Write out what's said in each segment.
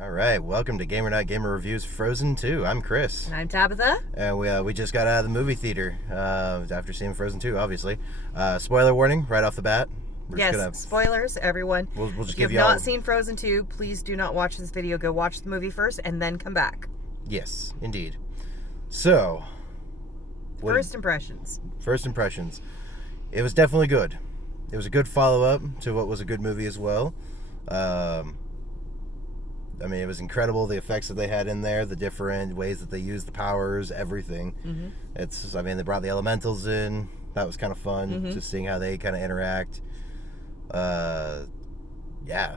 All right, welcome to Gamer Not Gamer Reviews Frozen 2. I'm Chris. And I'm Tabitha. And we just got out of the movie theater after seeing Frozen 2, obviously. Spoiler warning right off the bat. Yes, spoilers, everyone. We'll just if give you you have all... not seen Frozen 2, please do not watch this video. Go watch the movie first and then come back. Yes, indeed. So... First impressions. First impressions. It was definitely good. It was a good follow-up to what was a good movie as well. I mean, it was incredible, the effects that they had in there, the different ways that they used the powers, everything. Mm-hmm. I mean, they brought the elementals in. That was kind of fun, just seeing how they kind of interact. Yeah,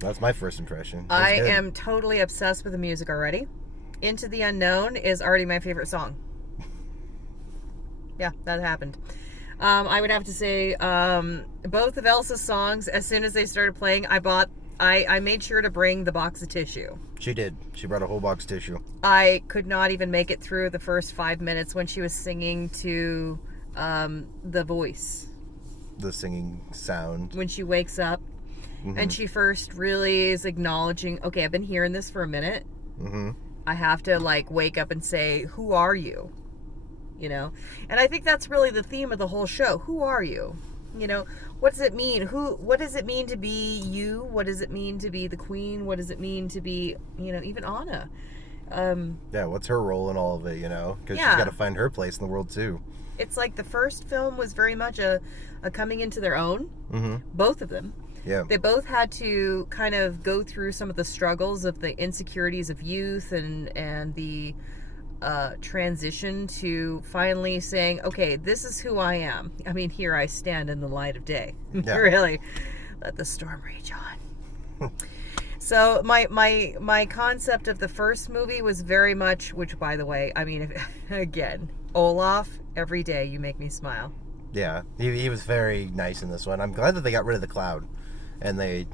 that's my first impression. I am totally obsessed with the music already. Into the Unknown is already my favorite song. Yeah, that happened. I would have to say both of Elsa's songs, as soon as they started playing, I made sure to bring the box of tissue. She did. She brought a whole box of tissue. I could not even make it through the first 5 minutes when she was singing to the voice. The singing sound. When she wakes up and she first really is acknowledging, okay, I've been hearing this for a minute. I have to wake up and say, who are you? You know? And I think that's really the theme of the whole show. Who are you? You know, what does it mean? What does it mean to be you? What does it mean to be the queen? What does it mean to be, even Anna? Yeah, what's her role in all of it, Because she's got to find her place in the world, too. It's like the first film was very much a coming into their own. Both of them. Yeah. They both had to kind of go through some of the struggles of the insecurities of youth and the transition to finally saying, okay, this is who I am. I mean, here I stand in the light of day. Yeah. Really, let the storm rage on. So my concept of the first movie was very much, which by the way, I mean, again, Olaf, every day you make me smile. Yeah, he was very nice in this one. I'm glad that they got rid of the cloud and they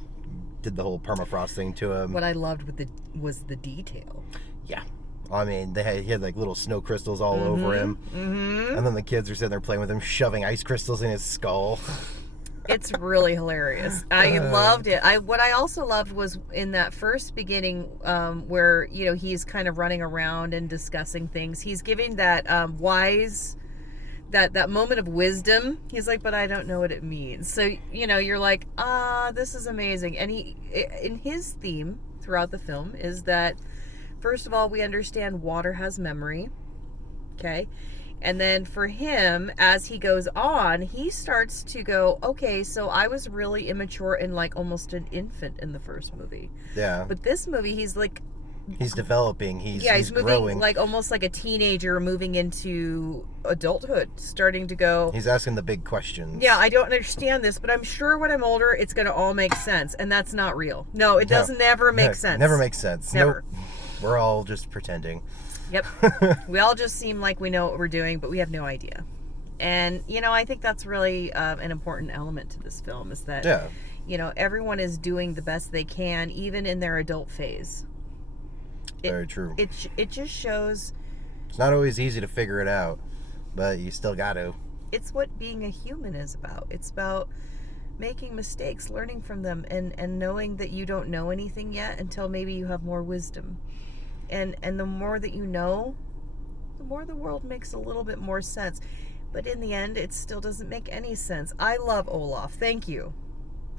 did the whole permafrost thing to him. What I loved was the detail. Yeah. I mean, he had little snow crystals all over him. And then the kids are sitting there playing with him, shoving ice crystals in his skull. It's really hilarious. I loved it. What I also loved was in that first beginning where, he's kind of running around and discussing things. He's giving that wise, that moment of wisdom. He's like, but I don't know what it means. So, you're like, this is amazing. And in his theme throughout the film is that, first of all, we understand water has memory, okay? And then for him, as he goes on, he starts to go, okay, so I was really immature and almost an infant in the first movie. Yeah. But this movie, he's developing. He's moving growing. Almost like a teenager moving into adulthood, starting to go. He's asking the big questions. Yeah, I don't understand this, but I'm sure when I'm older, it's going to all make sense. And that's not real. No, it does never make sense. Never makes sense. Never. Nope. We're all just pretending. Yep. We all just seem like we know what we're doing, but we have no idea. And, I think that's really an important element to this film is that, everyone is doing the best they can, even in their adult phase. Very true. It just shows... It's not always easy to figure it out, but you still got to. It's what being a human is about. It's about making mistakes, learning from them, and knowing that you don't know anything yet until maybe you have more wisdom. And the more that you know, the more the world makes a little bit more sense. But in the end, it still doesn't make any sense. I love Olaf. Thank you.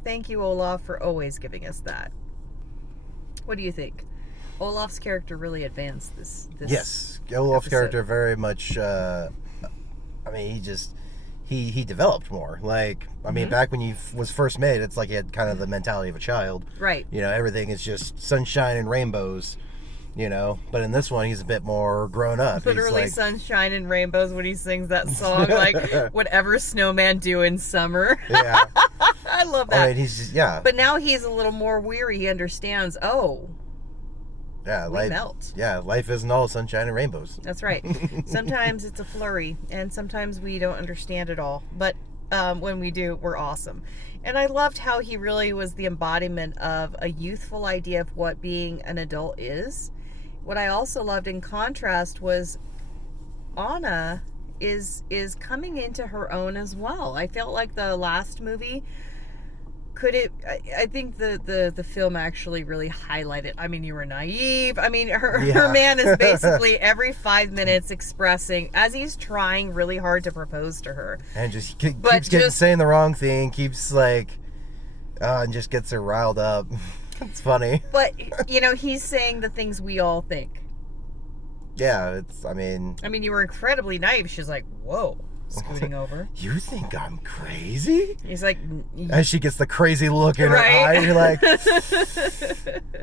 Thank you, Olaf, for always giving us that. What do you think? Olaf's character really advanced this Yes. Olaf's episode. character very much, he developed more. Back when he was first made, it's like he had kind of the mentality of a child. Right. Everything is just sunshine and rainbows. But in this one, he's a bit more grown up. Literally sunshine and rainbows when he sings that song, whatever snowman do in summer. Yeah. I love that. I mean, he's just, yeah. But now he's a little more weary. He understands, we melt. Yeah, life isn't all sunshine and rainbows. That's right. Sometimes it's a flurry, and sometimes we don't understand it all. But when we do, we're awesome. And I loved how he really was the embodiment of a youthful idea of what being an adult is. What I also loved in contrast was Anna is coming into her own as well. I felt like the last movie could it? I think the film actually really highlighted. I mean, you were naive. I mean, her man is basically every 5 minutes expressing as he's trying really hard to propose to her, and just keeps saying the wrong thing. Keeps like, and just gets her riled up. It's funny. But he's saying the things we all think. Yeah, I mean, you were incredibly naive. She's like, whoa. Scooting over. You think I'm crazy? He's like, as she gets the crazy look in her eye, you're like,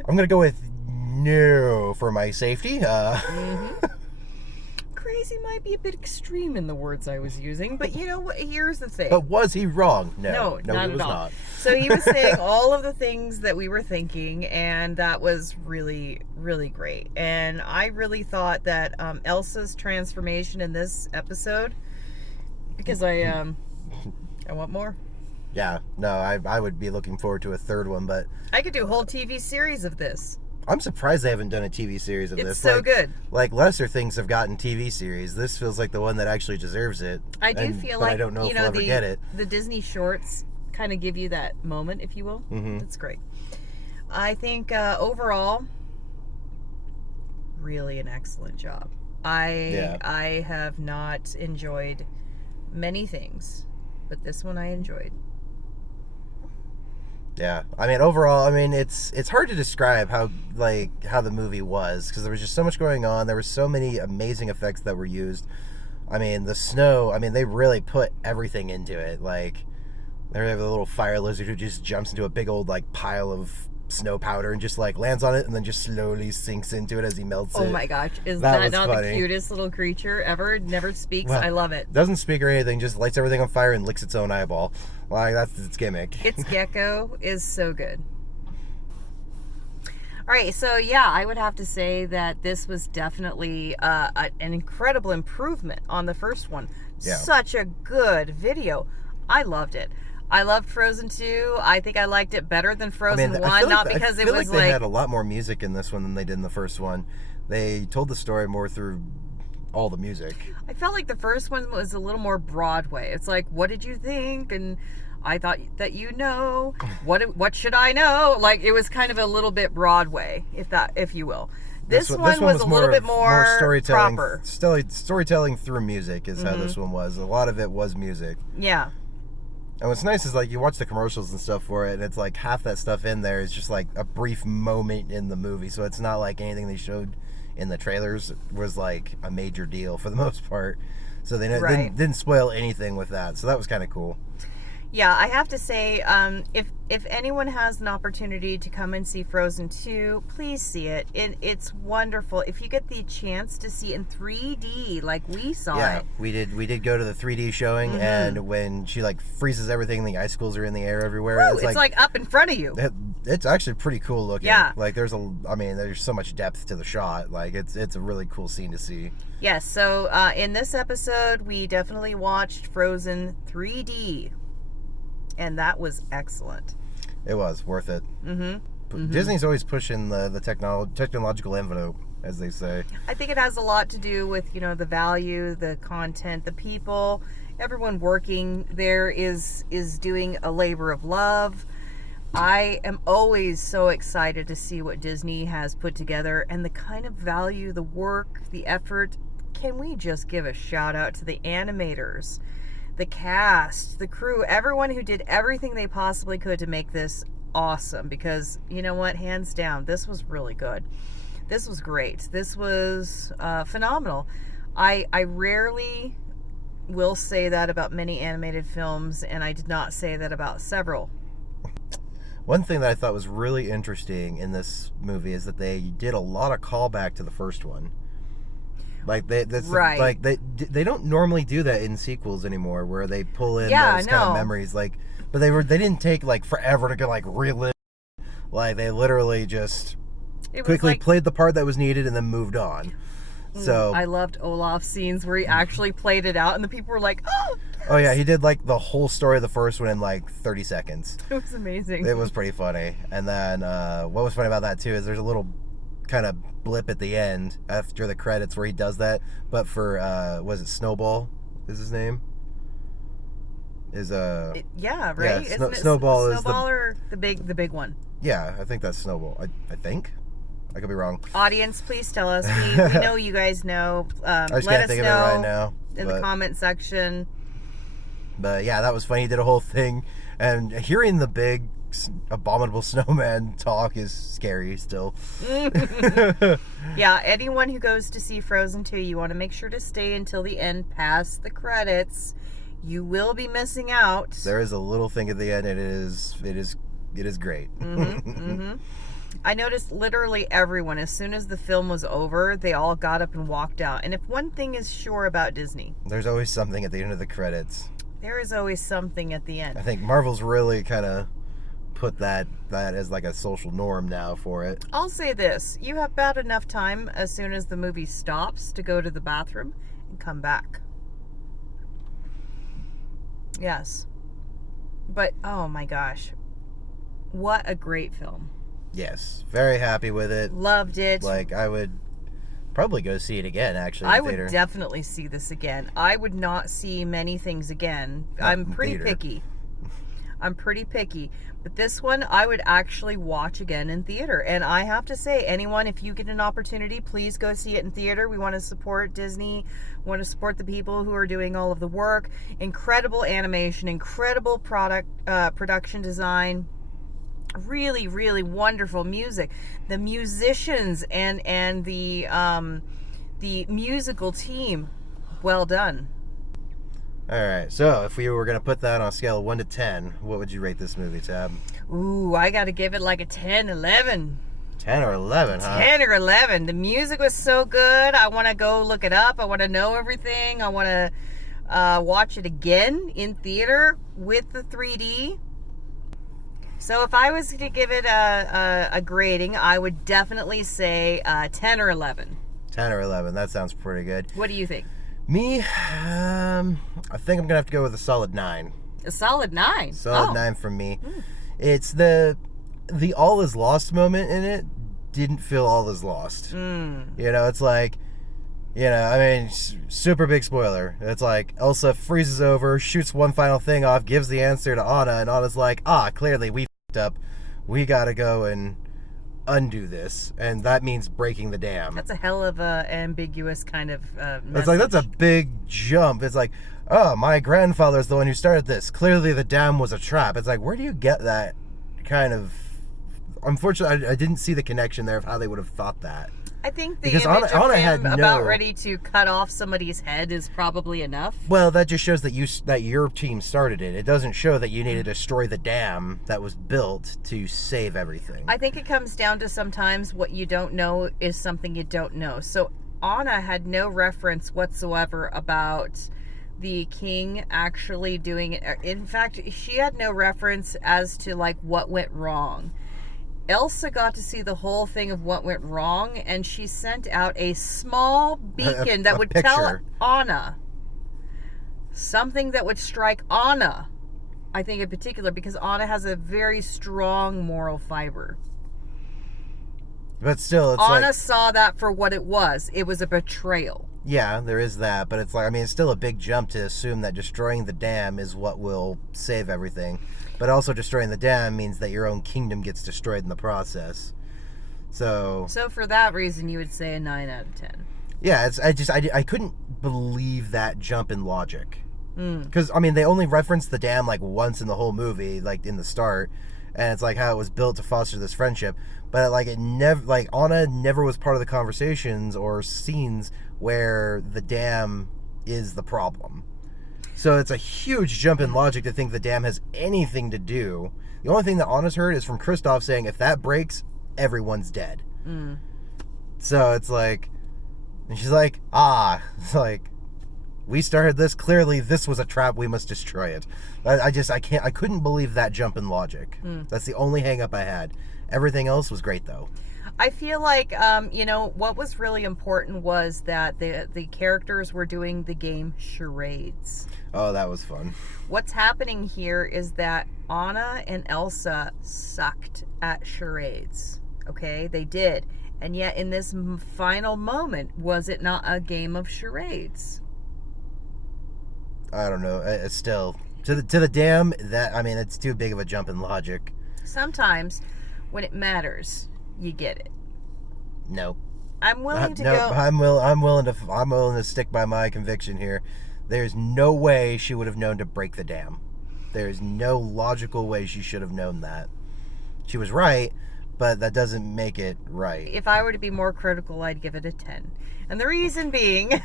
I'm gonna go with no for my safety. Crazy might be a bit extreme in the words I was using, but you know what? Here's the thing. But was he wrong? No, not he was at all. not. So he was saying all of the things that we were thinking, and that was really, really great. And I really thought that Elsa's transformation in this episode. Because I want more. Yeah, no, I would be looking forward to a third one, but I could do a whole TV series of this. I'm surprised they haven't done a TV series of this. It's so good. Like lesser things have gotten TV series. This feels like the one that actually deserves it. I do feel like I don't know if we'll ever get it. The Disney shorts kind of give you that moment, if you will. Mm-hmm. That's great. I think overall, really an excellent job. I have not enjoyed many things, but this one I enjoyed. Yeah, I mean, overall, I mean, it's hard to describe how the movie was, because there was just so much going on. There were so many amazing effects that were used. I mean, the snow, I mean, they really put everything into it. Like, they have a little fire lizard who just jumps into a big old, like, pile of snow powder and just, like, lands on it and then just slowly sinks into it as he melts it. Oh my gosh, is that not funny. The cutest little creature ever? Never speaks. Well, I love it. Doesn't speak or anything, just lights everything on fire and licks its own eyeball. Like, that's its gimmick. Its gecko is so good. All right, so yeah, I would have to say that this was definitely an incredible improvement on the first one. Yeah. Such a good video. I loved it. I loved Frozen 2. I think I liked it better than Frozen 1, not because it was like... they had a lot more music in this one than they did in the first one. They told the story more through all the music. I felt like the first one was a little more Broadway. It's like, what did you think? And I thought that what should I know? Like, it was kind of a little bit Broadway, if you will. This one was a little bit more storytelling, proper. Storytelling through music is how this one was. A lot of it was music. Yeah. And what's nice is, like, you watch the commercials and stuff for it, and it's like half that stuff in there is just like a brief moment in the movie. So it's not like anything they showed in the trailers was like a major deal for the most part. So they didn't spoil anything with that. So that was kind of cool. Yeah, I have to say, if anyone has an opportunity to come and see Frozen 2, please see it. It's wonderful. If you get the chance to see it in 3D, like we saw it. Yeah, we did go to the 3D showing, and when she like freezes everything, the icicles are in the air everywhere. Woo, it's like up in front of you. It's actually pretty cool looking. Yeah. Like there's so much depth to the shot. Like it's a really cool scene to see. Yes. So in this episode, we definitely watched Frozen 3D. And that was excellent. It was worth it. Disney's always pushing the technological envelope, as they say. I think it has a lot to do with, the value, the content, the people. Everyone working there is doing a labor of love. I am always so excited to see what Disney has put together and the kind of value, the work, the effort. Can we just give a shout out to the animators? The cast, the crew, everyone who did everything they possibly could to make this awesome, because you know what, hands down, this was really good. This was great. This was phenomenal. I rarely will say that about many animated films, and I did not say that about several. One thing that I thought was really interesting in this movie is that they did a lot of callback to the first one. Like they don't normally do that in sequels anymore, where they pull in those kind of memories. Like, but they didn't take like forever to go like relive. Like they literally just quickly played the part that was needed and then moved on. So I loved Olaf's scenes where he actually played it out, and the people were like, "Oh, yes." Oh yeah, he did like the whole story of the first one in like 30 seconds. It was amazing. It was pretty funny. And then what was funny about that too is there's a little kind of blip at the end after the credits where he does that, but for was it Snowball is his name is yeah, right. Yeah, Isn't it Snowball is Snowball or the big one? Yeah, I think that's Snowball. I think. I could be wrong. Audience, please tell us. We know you guys know. I just let can't us think know of it right now. in the comment section. But yeah, that was funny. He did a whole thing, and hearing the big abominable snowman talk is scary still. Yeah, anyone who goes to see Frozen 2, you want to make sure to stay until the end, past the credits. You will be missing out. There is a little thing at the end, and it is great. I noticed literally everyone, as soon as the film was over, they all got up and walked out. And if one thing is sure about Disney, there's always something at the end of the credits. There is always something at the end. I think Marvel's really kind of put that as like a social norm now for it. I'll say this. You have about enough time as soon as the movie stops to go to the bathroom and come back. Yes. But, oh my gosh. What a great film. Yes. Very happy with it. Loved it. Like, I would probably go see it again, actually. I would definitely see this again. I would not see many things again. I'm pretty picky. I'm pretty picky. But this one, I would actually watch again in theater. And I have to say, anyone, if you get an opportunity, please go see it in theater. We want to support Disney. We want to support the people who are doing all of the work. Incredible animation, incredible production design. Really, really wonderful music. The musicians and the musical team, well done. All right, so if we were going to put that on a scale of 1 to 10, what would you rate this movie, Tab? Ooh, I got to give it like a 10, 11. 10 or 11, huh? 10 or 11. The music was so good. I want to go look it up. I want to know everything. I want to watch it again in theater with the 3D. So if I was to give it a grading, I would definitely say 10 or 11. 10 or 11. That sounds pretty good. What do you think? Me, I think I'm going to have to go with a solid 9. A solid 9? Solid 9 from me. It's the all is lost moment in it didn't feel all is lost. You know, it's like, you know, I mean, super big spoiler. It's like Elsa freezes over, shoots one final thing off, gives the answer to Anna, and Anna's like, clearly we f***ed up. We got to go and undo this, and that means breaking the dam. That's a hell of a ambiguous kind of message. It's like, that's a big jump. It's like, oh, my grandfather's the one who started this. Clearly the dam was a trap. It's like, where do you get that kind of... Unfortunately, I didn't see the connection there of how they would have thought that. I think the image of him about ready to cut off somebody's head is probably enough. Well, that just shows that your team started it. It doesn't show that you need to destroy the dam that was built to save everything. I think it comes down to sometimes what you don't know is something you don't know. So Anna had no reference whatsoever about the king actually doing it. In fact, she had no reference as to like what went wrong. Elsa got to see the whole thing of what went wrong, and she sent out a small beacon that would tell Anna something that would strike Anna, I think in particular, because Anna has a very strong moral fiber. But still, it's Anna saw that for what it was. It was a betrayal. Yeah, there is that, but it's like, I mean, it's still a big jump to assume that destroying the dam is what will save everything. But also destroying the dam means that your own kingdom gets destroyed in the process. So for that reason, you would say a 9 out of 10. Yeah, I couldn't believe that jump in logic. Because, I mean, they only referenced the dam like once in the whole movie, like in the start. And it's like how it was built to foster this friendship. But like Anna never was part of the conversations or scenes where the dam is the problem. So it's a huge jump in logic to think the dam has anything to do. The only thing that Anna's heard is from Kristoff saying, if that breaks, everyone's dead. So it's like, and she's like, it's like, we started this. Clearly, this was a trap. We must destroy it. I couldn't believe that jump in logic. That's the only hang up I had. Everything else was great, though. I feel like, what was really important was that the characters were doing the game charades. Oh, that was fun. What's happening here is that Anna and Elsa sucked at charades. Okay, they did. And yet, in this final moment, was it not a game of charades? I don't know. It's still To the dam, that, I mean, it's too big of a jump in logic. Sometimes, when it matters, you get it. No. I'm willing to go. I'm willing to stick by my conviction here. There's no way she would have known to break the dam. There's no logical way she should have known that. She was right, but that doesn't make it right. If I were to be more critical, I'd give it a 10. And the reason being,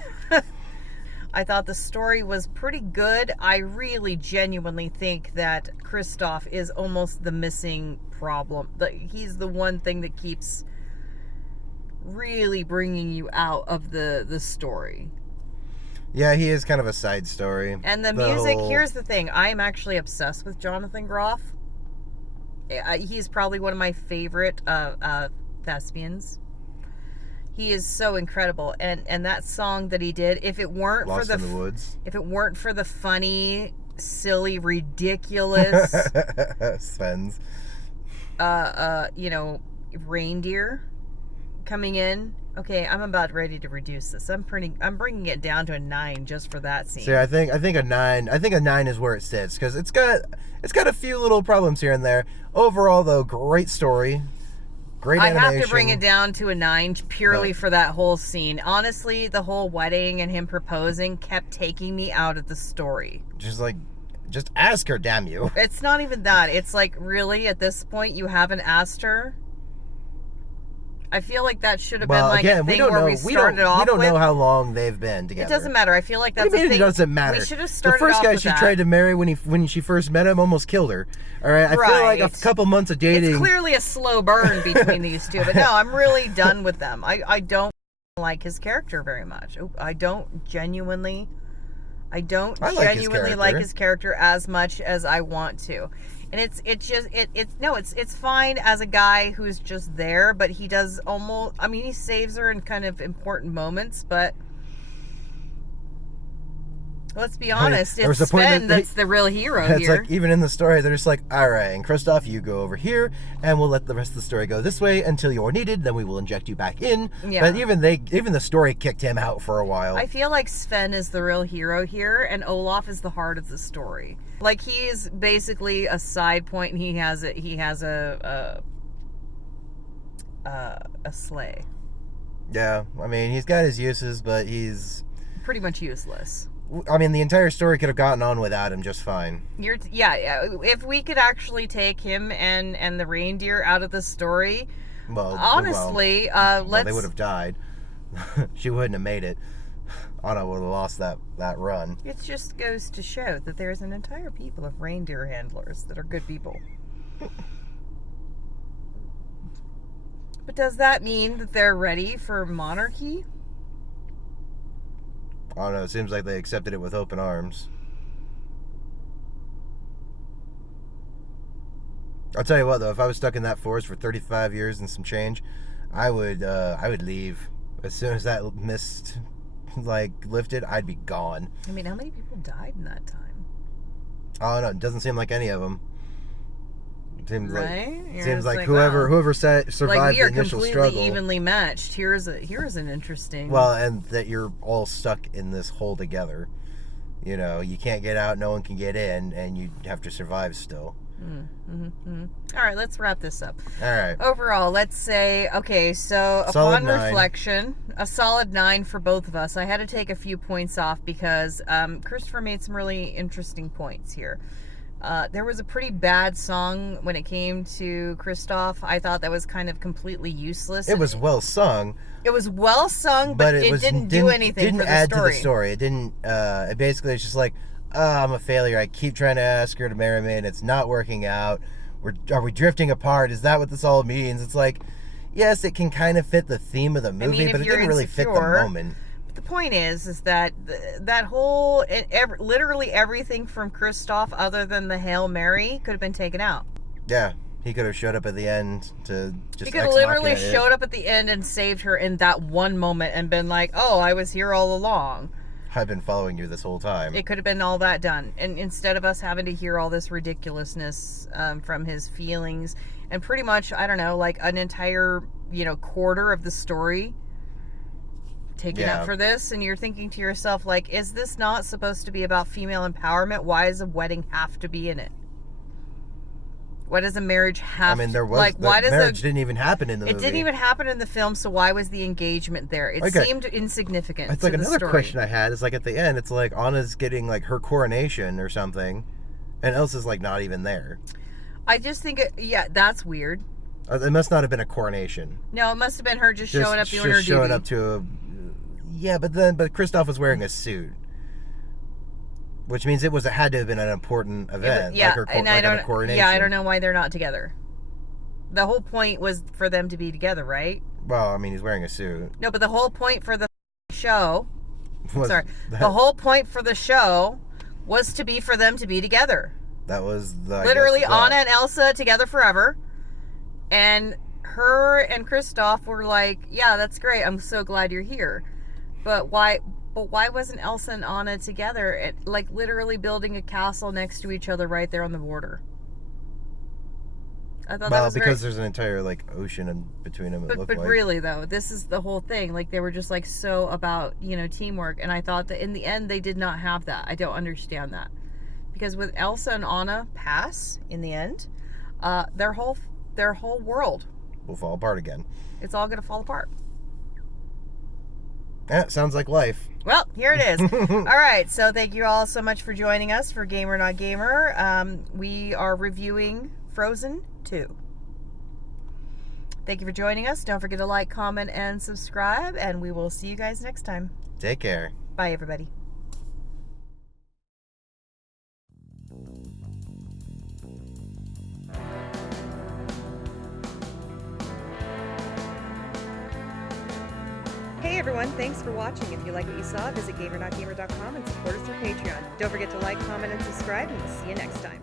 I thought the story was pretty good. I really genuinely think that Kristoff is almost the missing problem. He's the one thing that keeps really bringing you out of the story. Yeah, he is kind of a side story. And the music, here's the thing. I am actually obsessed with Jonathan Groff. He's probably one of my favorite thespians. He is so incredible. And that song that he did, if it weren't Lost for in the Woods. If it weren't for the funny, silly, ridiculous Sven's reindeer coming in. Okay, I'm about ready to reduce this. I'm bringing it down to a 9 just for that scene. So I think a 9. I think a 9 is where it sits because it's got a few little problems here and there. Overall, though, great story, great animation. I have to bring it down to a 9 purely for that whole scene. Honestly, the whole wedding and him proposing kept taking me out of the story. Just ask her, damn you. It's not even that. It's like, really, at this point, you haven't asked her? I feel like that should have been like a thing where we started off with. We don't know how long they've been together. It doesn't matter. I feel like that's the thing. It doesn't matter. We should have started the first off guy with she that. tried to marry when she first met him almost killed her. All right, I feel like a couple months of dating. It's clearly a slow burn between these two, but no, I'm really done with them. I don't like his character very much. I don't genuinely like his character as much as I want to. And it's fine as a guy who's just there, but he does almost, I mean, he saves her in kind of important moments, but let's be honest, it's Sven that's the real hero here. It's like, even in the story, they're just like, all right, and Kristoff, you go over here, and we'll let the rest of the story go this way until you're needed, then we will inject you back in. Yeah. But even the story kicked him out for a while. I feel like Sven is the real hero here, and Olaf is the heart of the story. Like, he's basically a side point, and he has a sleigh. Yeah, I mean, he's got his uses, but he's pretty much useless. I mean, the entire story could have gotten on without him just fine. Yeah. If we could actually take him and the reindeer out of the story, honestly, they would have died. She wouldn't have made it. Anna would have lost that run. It just goes to show that there's an entire people of reindeer handlers that are good people. But does that mean that they're ready for monarchy? I don't know. It seems like they accepted it with open arms. I'll tell you what, though, if I was stuck in that forest for 35 years and some change, I would leave as soon as that mist lifted. I'd be gone. I mean, how many people died in that time? Oh no, it doesn't seem like any of them. It seems like wow. whoever survived the initial struggle. We are completely evenly matched. Here's an interesting. Well, and that you're all stuck in this hole together. You know, you can't get out, no one can get in, and you have to survive still. All right, let's wrap this up. All right. Overall, let's say, okay, so upon reflection, a solid 9 for both of us. I had to take a few points off because Christopher made some really interesting points here. There was a pretty bad song when it came to Kristoff. I thought that was kind of completely useless. It was well sung. It was well sung, but it didn't do anything for the story. Didn't add to the story. It didn't. It basically it's just like, I'm a failure. I keep trying to ask her to marry me, and it's not working out. Are we drifting apart? Is that what this all means? It's like, yes, it can kind of fit the theme of the movie, but it didn't really fit the moment. But the point is that that whole, literally everything from Kristoff, other than the Hail Mary, could have been taken out. Yeah, he could have showed up at the end to just. He could have literally showed up at the end and saved her in that one moment, and been like, "Oh, I was here all along. I've been following you this whole time." It could have been all that done. And instead of us having to hear all this ridiculousness from his feelings, and pretty much, I don't know, like an entire, quarter of the story taken up for this, and you're thinking to yourself, like, is this not supposed to be about female empowerment? Why does a wedding have to be in it? Why does a marriage have to... I mean, there was... Like, why does marriage didn't even happen in the movie. It didn't even happen in the film, so why was the engagement there? It seemed insignificant. It's like another question I had is, like, at the end, it's like Anna's getting, like, her coronation or something, and Elsa's, like, not even there. I just think, that's weird. It must not have been a coronation. No, it must have been her just showing up doing her duty. Showing up to a... Yeah, but Kristoff was wearing a suit. Which means it had to have been an important event. Yeah, like a coronation. Yeah, I don't know why they're not together. The whole point was for them to be together, right? Well, I mean, he's wearing a suit. No, but the whole point for the show... the whole point for the show was for them to be together. That was the... Literally, Anna and Elsa together forever. And her and Kristoff were like, yeah, that's great. I'm so glad you're here. But why wasn't Elsa and Anna together, like literally building a castle next to each other right there on the border? I thought that was because there's an entire like ocean in between them. But really though, this is the whole thing. Like they were just like so about teamwork, and I thought that in the end they did not have that. I don't understand that, because with Elsa and Anna pass in the end, their whole world will fall apart again. It's all gonna fall apart. That sounds like life. Well, here it is. All right, so thank you all so much for joining us for Gamer Not Gamer. We are reviewing Frozen 2. Thank you for joining us. Don't forget to like, comment, and subscribe, and we will see you guys next time. Take care. Bye, everybody. Hey everyone, thanks for watching. If you like what you saw, visit GamerNotGamer.com and support us through Patreon. Don't forget to like, comment, and subscribe, and we'll see you next time.